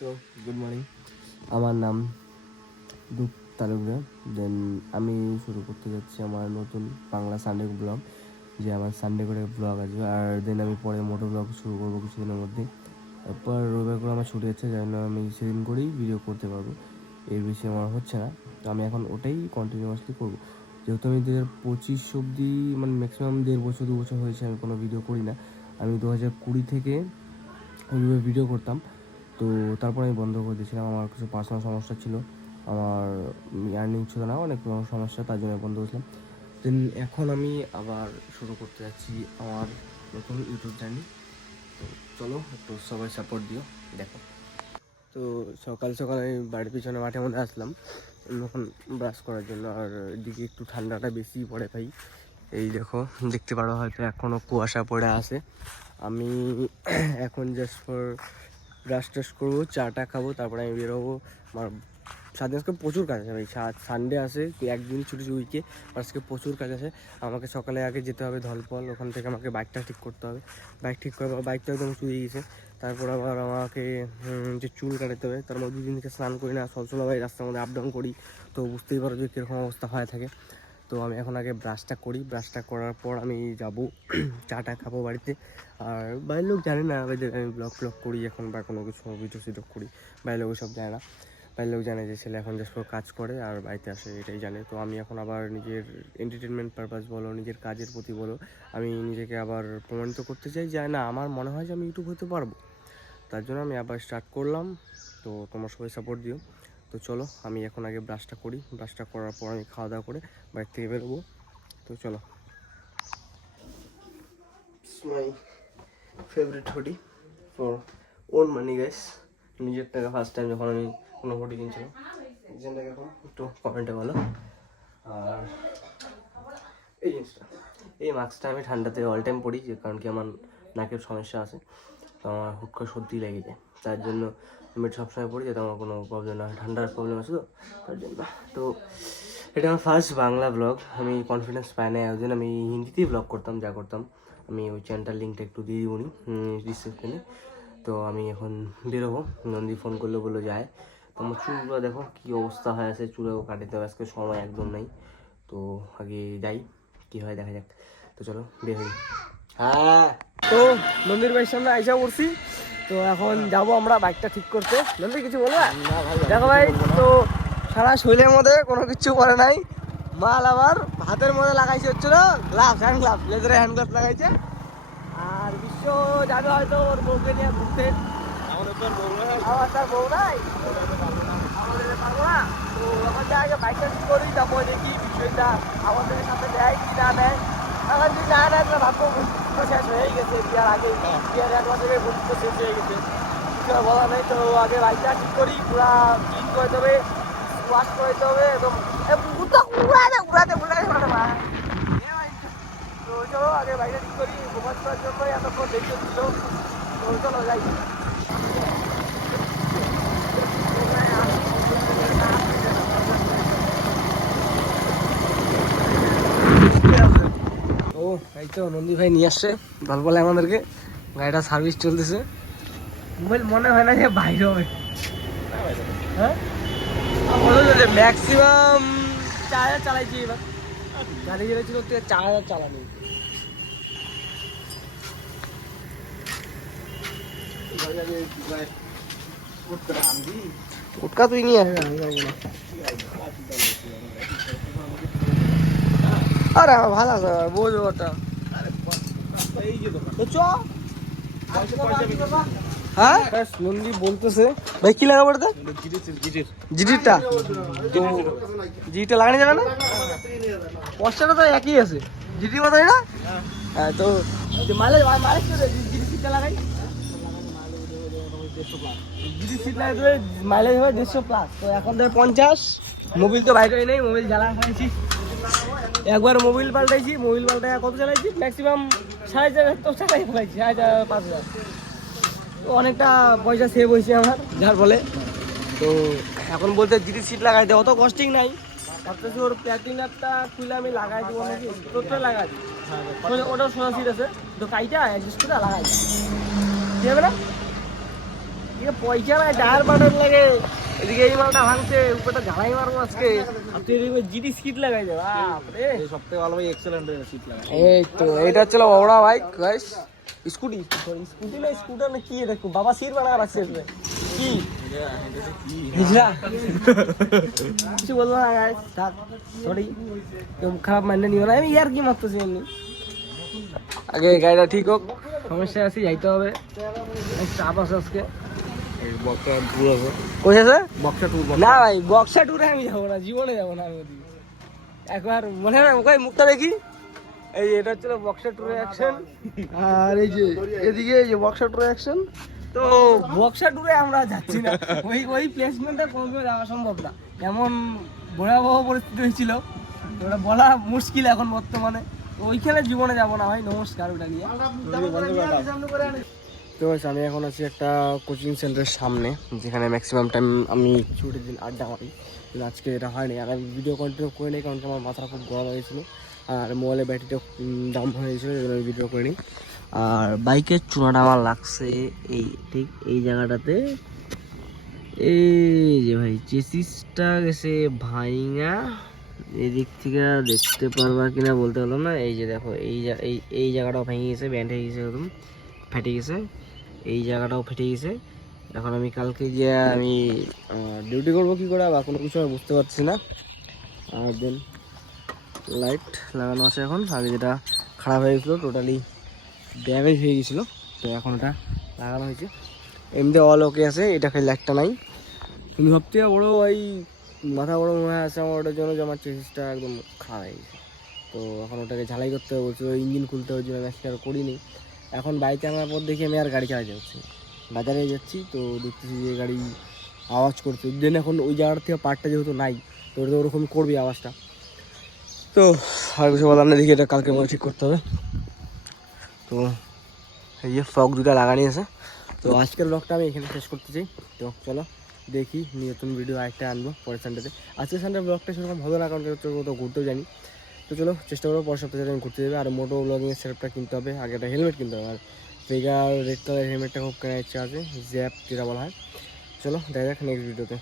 তো good morning, আমার নাম দীপ তালুকদার। দেন আমি শুরু করতে যাচ্ছি আমার নতুন বাংলা সানডে ব্লগ, যে আমার সানডে করে ব্লগ আসবে। আর দেন আমি পরে মোটো ব্লগ শুরু করবো কিছুদিনের মধ্যে। তারপর রবিবার করে আমার ছুটি আছে, যার জন্য আমি সেদিন করেই ভিডিও করতে পারবো, এর বেশি আমার হচ্ছে না। তো আমি এখন ওটাই কন্টিনিউয়াসলি করবো, যেহেতু আমি 2025 অবধি মানে ম্যাক্সিমাম 1.5 বছর 2 বছর হয়েছে আমি কোনো ভিডিও করি না। আমি 2020 থেকে ওইভাবে ভিডিও করতাম, তো তারপর আমি বন্ধ করে দিয়েছিলাম। আমার কিছু পার্সোনাল সমস্যা ছিল, আমার আর্নিং ছিল না, অনেক সমস্যা, তার জন্য বন্ধ করেছিলাম। দেন এখন আমি আবার শুরু করতে যাচ্ছি আমার নতুন ইউটিউব চ্যানেল। তো চলো একটু সবাই সাপোর্ট দিও। দেখো, তো সকাল সকাল আমি বাড়ির পিছনে মাঠের মধ্যে আসলাম এখন ব্রাশ করার জন্য। আর এদিকে একটু ঠান্ডাটা বেশি পড়ে ভাই, এই দেখো দেখতে পারো হয়তো এখনও কুয়াশা পড়ে আছে। আমি এখন জাস্ট ফর ব্রাশ টাশ করবো, চাটা খাবো, তারপরে আমি বেরোবো। আমার সাথে আজকে প্রচুর কাজ আছে ভাই, সানডে আছে, একদিন ছুটি উইকে, আজকে প্রচুর কাজ আছে। আমাকে সকালে আগে যেতে হবে ধলপল, ওখান থেকে আমাকে বাইকটা ঠিক করতে হবে। বাইক ঠিক করে বাইকটা একদম চুয়ে গেছে। তারপর আবার আমাকে যে চুল কাটাতে হবে, তার মধ্যে দুদিন থেকে স্নান করি না, সবসময় ভাই রাস্তার মধ্যে আপ ডাউন করি, তো বুঝতেই পারো যে কীরকম অবস্থা হয়ে থাকে। তো আমি এখন আগে ব্রাশটা করি, ব্রাশটা করার পর আমি যাবো চাটা খাবো বাড়িতে। আর বাইরের লোক জানে না আমি ব্লগ করি এখন, বা কোনো কিছু ভিডিও করি, বাইরের লোক সব জানে না। বাইরের লোক জানে যে ছেলে এখন জাস্ট কাজ করে আর বাড়িতে আসে, এটাই জানে। তো আমি এখন আবার নিজের এন্টারটেনমেন্ট পারপাস বলো, নিজের কাজের প্রতি বলো, আমি নিজেকে আবার প্রমাণিত করতে চাই যে না, আমার মনে হয় যে আমি ইউটিউব হতে পারবো। তার জন্য আমি আবার স্টার্ট করলাম। তো তোমার সবাই সাপোর্ট দিও। তো চলো আমি এখন আগে ব্রাশটা করি, ব্রাশটা করার পর আমি খাওয়া দাওয়া করে বাইরে থেকে বেরোবো। তো চলো, my favourite hoodie for on money guys, নিজের টাকা ফার্স্ট টাইম যখন আমি কোনো হুডি কিনছিলাম। ডিজাইনটা এখন একটু কমেন্টে বলো। আর এই জিনিসটা, এই মাস্কটা আমি ঠান্ডাতে অল টাইম পরি, যে কারণ কি আমার নাকের সমস্যা আছে, তো আমার হুট করে সর্দি লেগে যায়, তার জন্য আমি সবসময় পড়ি যাতে আমার কোনো প্রবলেম না হয়। ঠান্ডার প্রবলেম আছে তো তার জন্য। তো এটা আমার ফার্স্ট বাংলা ব্লগ, আমি কনফিডেন্স পাই না, ওই জন্য আমি হিন্দিতেই ব্লগ করতাম, যা করতাম। আমি ওই চ্যানেলটার লিঙ্কটা একটু দিয়ে দিবনি ডিসক্রিপশনে। তো আমি এখন বেরোবো, নন্দী ফোন করলে বললো যায়। তো আমার চুলগুলো দেখো কী অবস্থা হয়ে আছে, চুলেও কাটাতে হবে, আজকে সময় একদম নেই। তো আগে যাই, কী হয় দেখা যাক। তো চলো বের হই। হ্যাঁ, তো নন্দীর ভাইয়ের সামনে আইসা পড়ছি। তো এখন যাবো আমরা বাইকটা ঠিক করতে। নন্দী কিছু বলবা? দেখো ভাই, তো সারা শরীরের মধ্যে কোনো কিছু করে নাই, মাল আবার হাতের মধ্যে লাগাইছে হচ্ছিল গ্লাভস, হ্যান্ড গ্লাভস, লেজারের হ্যান্ড গ্লাভস লাগাইছে। আর বিশ্ব যাবে হয়তো ওর বউকে নিয়ে ঘুরতে, আমার তার বউ নাই, আমাদের পারবো না। তো এখন আগে বাইকটা ঠিক করি, তারপর দেখি বিষয়টা আমাদের সাথে দেয় কি না দেয়। এখন যদি না নেয় তাহলে ভাববো তো শেষ হয়ে গেছে, বিয়ার আগে, বিয়ার 1 মাস আগে ভর্তি শেষ হয়ে গেছে, কিছু বলা নেই। তো আগে বাইকটা ঠিক করি, পুরা ক্লিন করে দেবে, ওয়াশ করে দিতে হবে একদম, উড়াতে পারে না। তো চলো আগে বাইকটা ঠিক করি, গোপাল করার জন্য এতক্ষণ দেরি হচ্ছিল। তো চলো যাই। ও এই তো নন্দী ভাই নিয়ে আসছে ভাল বলে আমাদেরকে, গাড়িটা সার্ভিস চলতেছে। মোবাইল মনে হয় না যে বাইরে হবে, হ্যাঁ ম্যাক্সিমাম 4000 চালাইছি এবার, গাড়ি গেছিল 4000 চালানি। উটকা তুই নিয়ে আসবে, আমি যাবো না। আরে আমার ভালো আছে, বোঝো ওটা। হ্যাঁ নন্দী বলতেছে ভাই কি লাগা পড়তে, জিটিটা, জিটিটা লাগানো যাবে না, কষ্টটা তো একই আছে, জিটি মতোই না। হ্যাঁ, তো মাইলেজ মাইলেজ জিটি সিটটা লাগাই, জিটি সিট লাগাই দেবে, মাইলেজ হবে 150+। তো এখন ধরে 50, মোবিল তো বাইরে নেই, মোবিল জ্বালা খাইছি, একবার মোবিল পাল্টাইছি, মোবিল পাল্টায় কত চালাইছি ম্যাক্সিমাম 4500 তো চালাই ফেলাইছি, 5000। তো অনেকটা পয়সা সেভ হয়েছে আমার, যার ফলে। তো এখন বলতে জিটি সিট লাগাই দেয়, অত কস্টিং নাই, ভাবতেছি ওর প্ল্যাটিনারটা খুলে আমি লাগাই দেবো নাকি, তোরটাই লাগাই দিই, ওটাও সোজা সিট আছে, তো কাইটা অ্যাডজাস্ট করে লাগাই দিই, কি হবে না? পয়সা নাই, টায়ার পাঠার লাগে, এদিকে এই মালটা ভাঙছে, উপরটা ঝালাই মারবো আজকে। আর তুই এদিকে জিডি সিট লাগাই দে, বাপরে সবথেকে ভালো ভাই এক্সেলেন্ট সিট লাগা। এই তো এটা হচ্ছে ওরা বাইক গাইস, স্কুটি স্কুটি না স্কুটার না কি এটা, বাবা সিট বানা রাখছে কি কিছু বলবো না গাইস, থাক সরি, তুমি খারাপ মাইন্ডে নিও না, আমি ইয়ার কি মারতেছি এমনি। আগে গাড়িটা ঠিক হোক, সমস্যা আছে, যাইতে হবে, চাপ আছে আজকে। বক্সা ট্যুর আছে, কই আছে বক্সা ট্যুর। না ভাই বক্সা ট্যুরে আমি যাবো না, জীবনে যাবো না আমি ওদিকে। একবার মনে হয় ওকে মুখটা দেখি, এই যে এটা হচ্ছিল বক্সা ট্যুরে অ্যাকশন, আর এই যে এদিকে এই যে বক্সা ট্যুরে অ্যাকশন। তো বক্সা ট্যুরে আমরা যাচ্ছি না, ওই প্লেসমেন্টটা কোনোদিনও যাওয়া সম্ভব না, এমন ভয়াবহ পরিস্থিতি হয়েছিল ওটা বলা মুশকিল এখন বর্তমানে। ওইখানে জীবনে যাবো না ভাই, নমস্কার ওটা নিয়ে। তো আমি এখন আছি একটা কোচিং সেন্টারের সামনে, যেখানে ম্যাক্সিমাম টাইম আমি ছুটির দিন আড্ডা মারি, কিন্তু আজকে এটা হয়নি। আর আমি ভিডিও কন্টিনিউ করে নিই, কারণ কি আমার মাথাটা খুব গরম হয়ে গেছিলো, আর মোবাইলের ব্যাটারিটা ডাউন হয়ে গেছিলো, এই জন্য আমি ভিডিও করে নিই। আর বাইকের চূড়াটা আমার লাগছে এই ঠিক এই জায়গাটাতে, এই যে ভাই চেসিসটা গেছে ভাইঙা, এদিক থেকে দেখতে পারবা কিনা বলতে পারলাম না। এই যে দেখো এই জায়গাটাও ভেঙে গেছে, ব্যান্ড হয়ে গেছে, একদম ফেটে গেছে, এই জায়গাটাও ফেটে গেছে। এখন আমি কালকে যে আমি ডিউটি করবো কী করে বা কোনো কিছু আমি বুঝতে পারছি না। আর দেন লাইট লাগানো আছে এখন, আগে যেটা খারাপ হয়ে গেছিলো, টোটালি ড্যামেজ হয়ে গেছিলো, তো এখন ওটা লাগানো হয়েছে। এমনি অল ওকে আছে, এটা খালি লাইটটা নাই। কিন্তু সবথেকে বড়ো ওই মাথা বড় মনে আছে আমার ওটার জন্য, যে আমার চেসিসটা একদম খারাপ হয়ে গেছে। তো এখন ওটাকে ঝালাই করতে হবে বলছে, ইঞ্জিন খুলতে ওই জন্য আজকে আর করিনি। এখন বাইকে আমার পর দেখি আমি আর গাড়ি চালাতে হচ্ছে, বাজারে যাচ্ছি তো দেখতেছি যে গাড়ি আওয়াজ করছে, দেন এখন ওই জায়গার থেকে পার্টটা যেহেতু নাই, তো ওটা ওরকম করবি আওয়াজটা। তো আর কিছু বলার না, দেখি এটা কালকে মনে ঠিক করতে হবে। তো এই যে ফগ দুটা লাগানি আছে। তো আজকের ব্লগটা আমি এখানে শেষ করতে চাই। তো চলো দেখি নতুন ভিডিও আরেকটা আনবো পরের সানডেতে। আজকের সানডে ব্লগটা সেরকম হবে না, কারণ কোথাও ঘুরতেও জানি। তো চলো চেষ্টা করবো পরের সপ্তাহে আমি ঘুরতে যাবে। আর মোটো ব্লগিংয়ের সেটআপটা কিনতে হবে, আগে একটা হেলমেট কিনতে হবে। আর ফিগার রেড কালার হেলমেটটা খুব কেনার ইচ্ছা আছে, জ্যাপ যেটা বলা হয়। চলো দেখা যাক নেক্সট ভিডিওতে।